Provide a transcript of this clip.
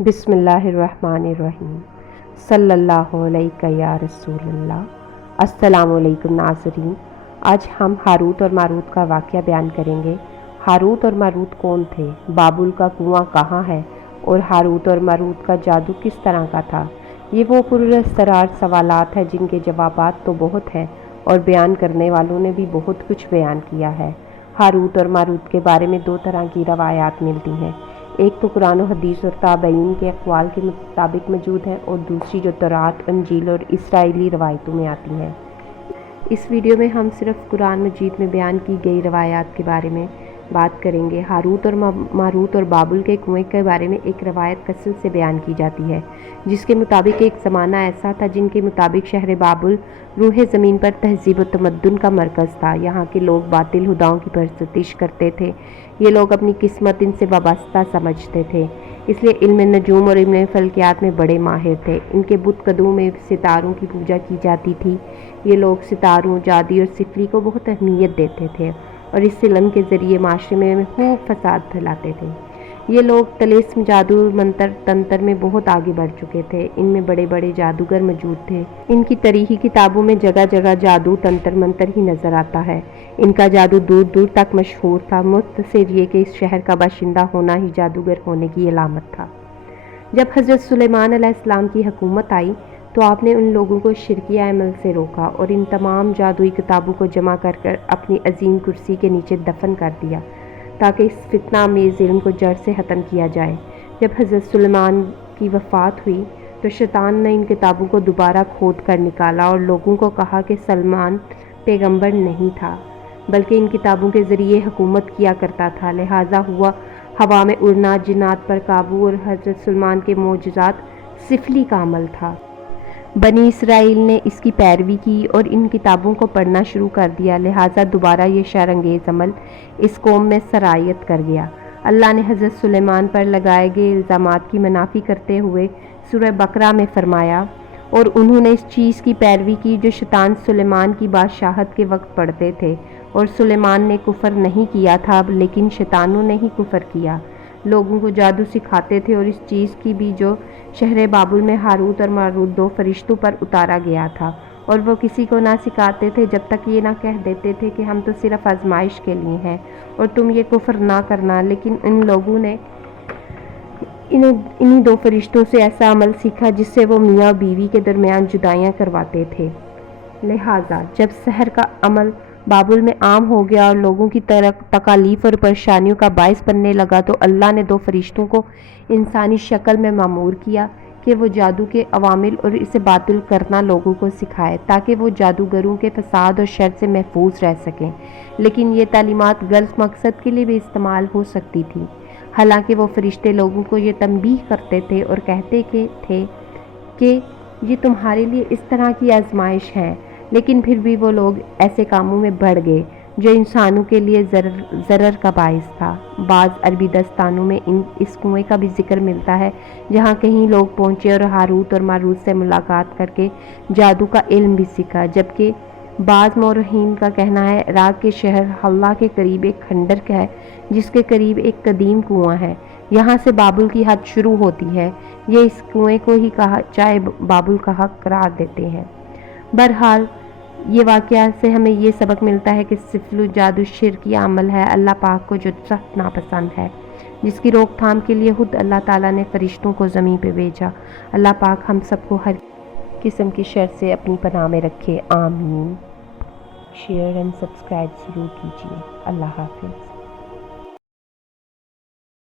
बिस्मिल्लाहिर्रहमानिर्रहीम सल्लल्लाहु अलैका या रसूलल्लाह। अस्सलामु अलैकुम नाज़रीन, आज हम हारूत और मारूत का वाक़या बयान करेंगे। हारूत और मारूत कौन थे, बाबुल का कुआं कहाँ है और हारूत और मारूत का जादू किस तरह का था। ये वो पुरअसरार सवालात हैं जिनके जवाबात तो बहुत हैं और बयान करने वालों ने भी बहुत कुछ बयान किया है। हारूत और मारूत के बारे में दो तरह की रवायात मिलती हैं। एक तो कुरान और हदीस और ताबईन के अक़वाल के मुताबिक मौजूद है और दूसरी जो तौरात, अंजील और इसराइली रवायतों में आती हैं। इस वीडियो में हम सिर्फ कुरान मजीद में बयान की गई रवायात के बारे में बात करेंगे। हारूत और मारूत और बाबुल के कुएं के बारे में एक रवायत कसर से बयान की जाती है, जिसके मुताबिक एक ज़माना ऐसा था जिनके मुताबिक शहर बाबुल रूह ज़मीन पर तहज़ीब व तमद्दुन का मरकज़ था। यहाँ के लोग बातिल हुदाओं की परस्तिश करते थे। ये लोग अपनी किस्मत इनसे वाबस्ता समझते थे, इसलिए इल्म नजूम और इल्म फल्कियात में बड़े माहिर थे। इनके बुत कदों में सितारों की पूजा की जाती थी। ये लोग सितारों, जादी और सिफली को बहुत अहमियत देते थे और इस इल्म के ज़रिए माशरे में खूब फसाद फैलाते थे। ये लोग तलिस्म, जादू, मंत्र तंत्र में बहुत आगे बढ़ चुके थे। इनमें बड़े बड़े जादूगर मौजूद थे। इनकी तरीही किताबों में जगह जगह जादू, तंत्र मंत्र ही नज़र आता है। इनका जादू दूर दूर तक मशहूर था। मुख्तसर ये कि इस शहर का बाशिंदा होना ही जादूगर होने की अलामत था। जब हज़रत सुलेमान अलैहिस्सलाम की हुकूमत आई तो आपने उन लोगों को शिरकिया अमल से रोका और इन तमाम जादुई किताबों को जमा कर कर अपनी अजीम कुर्सी के नीचे दफन कर दिया, ताकि इस फितना मेज़ इल्म को जड़ से ख़त्म किया जाए। जब हज़रत सुलेमान की वफ़ात हुई तो शैतान ने इन किताबों को दोबारा खोद कर निकाला और लोगों को कहा कि सलमान पैगंबर नहीं था, बल्कि इन किताबों के ज़रिए हुकूमत किया करता था। लिहाजा हुआ हवा में उड़ना, जिन्नात पर काबू और हज़रत सुलेमान के मोजज़ात सिफली का अमल था। बनी इसराइल ने इसकी पैरवी की और इन किताबों को पढ़ना शुरू कर दिया। लिहाजा दोबारा ये शरअंगेज़ अमल इस कौम में सरायत कर गया। अल्लाह ने हज़रत सुलेमान पर लगाए गए इल्ज़ामात की मनाफ़ी करते हुए सूरह बकरा में फरमाया, और उन्होंने इस चीज़ की पैरवी की जो शैतान सुलेमान की बादशाहत के वक्त पढ़ते थे, और सुलेमान ने कुफ़र नहीं किया था लेकिन शैतानों ने ही कुफ़र किया। लोगों को जादू सिखाते थे और इस चीज़ की भी जो शहर बाबुल में हारूत और मारूत दो फरिश्तों पर उतारा गया था, और वो किसी को ना सिखाते थे जब तक ये ना कह देते थे कि हम तो सिर्फ आजमाइश के लिए हैं और तुम ये कुफ्र ना करना। लेकिन इन लोगों ने इन्हीं दो फरिश्तों से ऐसा अमल सीखा जिससे वो मियाँ बीवी के दरमियान जुदाइयाँ करवाते थे। लिहाजा जब सहर का अमल बाबुल में आम हो गया और लोगों की तकालीफ और परेशानियों का बायस बनने लगा, तो अल्लाह ने दो फरिश्तों को इंसानी शक्ल में मामूर किया कि वो जादू के अवामिल और इसे बातिल करना लोगों को सिखाए, ताकि वो जादूगरों के फसाद और शर से महफूज रह सकें। लेकिन ये तालीमात गलत मकसद के लिए भी इस्तेमाल हो सकती थी। हालांकि वो फरिश्ते लोगों को ये तंबीह करते थे और कहते थे कि ये तुम्हारे लिए इस तरह की आजमाइश है, लेकिन फिर भी वो लोग ऐसे कामों में बढ़ गए जो इंसानों के लिए ज़रर का बाइस था। बाज़ अरबी दस्तानों में इस कुएं का भी जिक्र मिलता है, जहाँ कहीं लोग पहुँचे और हारूत और मारूत से मुलाकात करके जादू का इल्म भी सीखा। जबकि बाज़ मौरखीन का कहना है इराक़ के शहर हल्ला के करीब एक खंडर है, जिसके करीब एक कदीम कुआं है। यहाँ से बाबुल की हद शुरू होती है। ये इस कुएं को ही कहा चाहे बाबुल का हक करार देते हैं। बहरहाल ये वाक़या से हमें ये सबक मिलता है कि सिफलु जादू शिरकी अमल है, अल्लाह पाक को जो सख्त नापसंद है, जिसकी रोकथाम के लिए खुद अल्लाह ताला ने फ़रिश्तों को ज़मीन पे भेजा। अल्लाह पाक हम सबको हर किस्म की शर से अपनी पनाह में रखे। आमीन। शेयर एंड सब्सक्राइब ज़रूर कीजिए। अल्लाह हाफ़िज़।